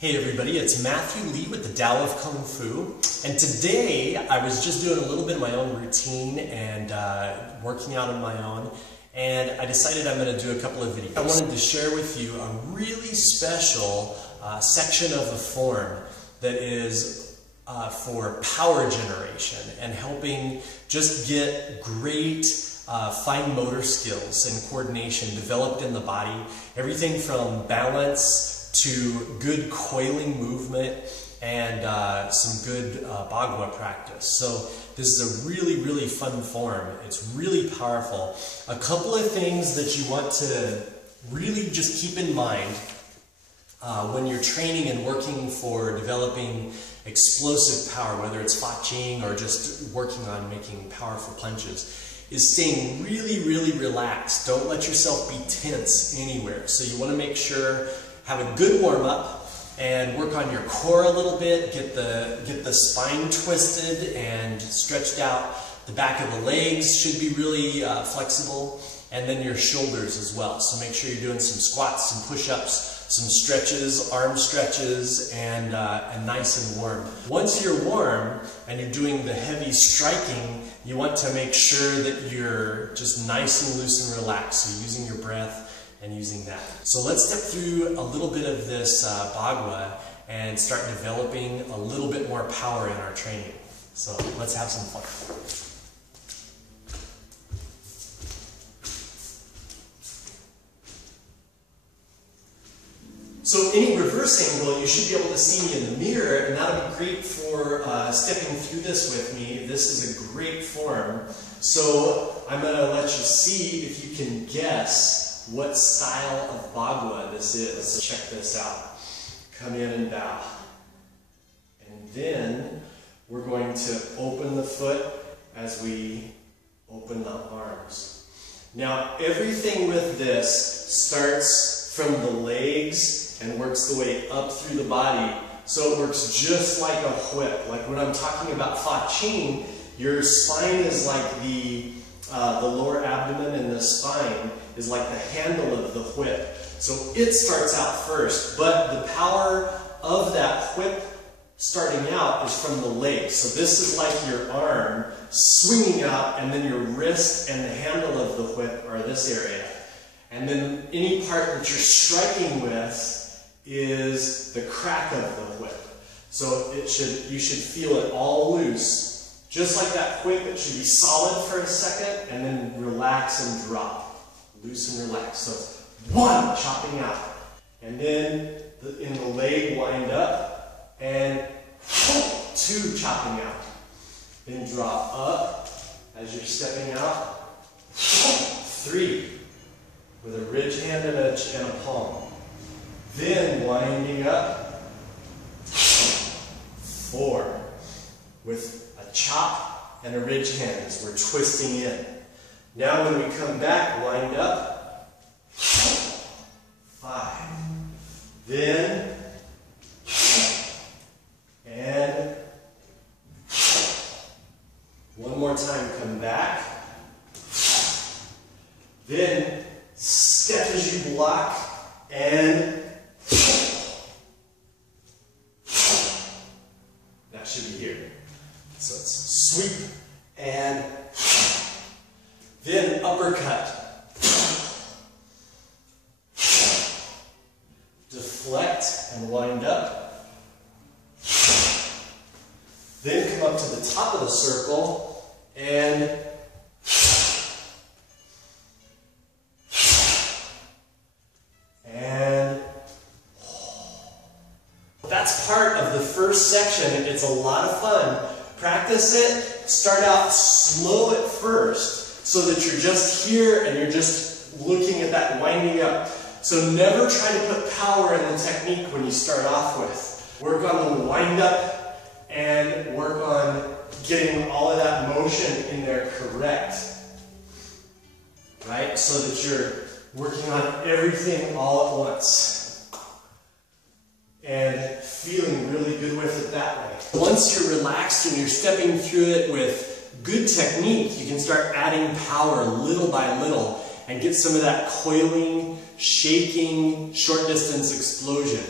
Hey everybody, it's Matthew Lee with the Tao of Kung Fu, and today I was just doing a little bit of my own routine and working out on my own, and I decided I'm going to do a couple of videos. I wanted to share with you a really special section of the form that is for power generation and helping just get great fine motor skills and coordination developed in the body, everything from balance to good coiling movement and some good BaGua practice. So this is a really fun form. It's really powerful. A couple of things that you want to really just keep in mind when you're training and working for developing explosive power, whether it's Fa Ching or just working on making powerful punches, is staying really relaxed. Don't let yourself be tense anywhere. So you want to make sure have a good warm-up and work on your core a little bit, get the spine twisted and stretched out. The back of the legs should be really flexible, and then your shoulders as well. So make sure you're doing some squats, some push-ups, some stretches, arm stretches, and nice and warm. Once you're warm and you're doing the heavy striking, you want to make sure that you're just nice and loose and relaxed. So using your breath and using that. So let's step through a little bit of this BaGua and start developing a little bit more power in our training. So let's have some fun. So any reverse angle, you should be able to see me in the mirror, and that'll be great for stepping through this with me. This is a great form. So I'm going to let you see if you can guess what style of BaGua this is. So check this out. Come in and bow. And then we're going to open the foot as we open the arms. Now everything with this starts from the legs and works the way up through the body. So it works just like a whip. Like when I'm talking about Fa Ching, your spine is like the lower abdomen, and the spine is like the handle of the whip. So it starts out first, but the power of that whip starting out is from the legs. So this is like your arm swinging out, and then your wrist and the handle of the whip are this area. And then any part that you're striking with is the crack of the whip. So you should feel it all loose. Just like that whip, it should be solid for a second, and then relax and drop. Loose and relax. So 1, chopping out. And then in the leg, wind up. And 2, chopping out. Then drop up as you're stepping out. 3, with a ridge hand and a palm. Then winding up. 4, with a chop and a ridge hand as we're twisting in. Now when we come back, wind up. 5. Then, and one more time, come back. Then step as you block, and that should be here. So it's sweep and then uppercut. Deflect and wind up. Then come up to the top of the circle and that's part of the first section. It's a lot of fun. Practice it. Start out slow at first so that you're just here and you're just looking at that winding up. So never try to put power in the technique when you start off with. Work on the wind up and work on getting all of that motion in there correct. Right? So that you're working on everything all at once. And feeling really good with it that way. Once you're relaxed and you're stepping through it with good technique, you can start adding power little by little and get some of that coiling, shaking, short distance explosion.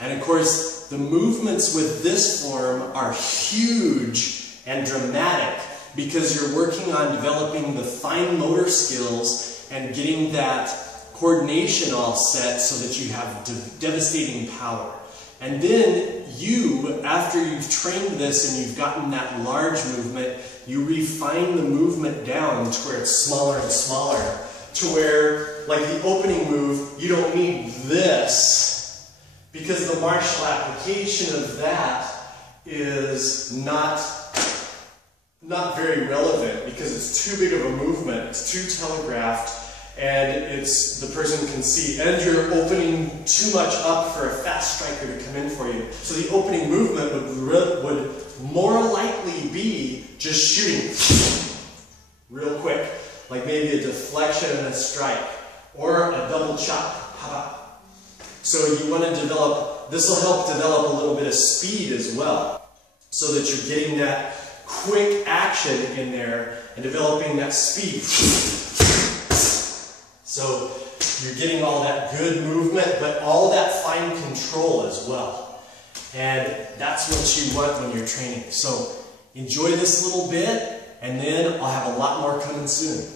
And of course, the movements with this form are huge and dramatic because you're working on developing the fine motor skills and getting that coordination all set so that you have devastating power. And then you, after you've trained this and you've gotten that large movement, you refine the movement down to where it's smaller and smaller, to where, like the opening move, you don't need this, because the martial application of that is not very relevant, because it's too big of a movement, it's too telegraphed, and the person can see, and you're opening too much up for a fast striker to come in for you. So the opening movement would more likely be just shooting real quick, like maybe a deflection and a strike, or a double chop. So you want to develop, this will help develop a little bit of speed as well, so that you're getting that quick action in there and developing that speed. So you're getting all that good movement, but all that fine control as well. And that's what you want when you're training. So enjoy this little bit, and then I'll have a lot more coming soon.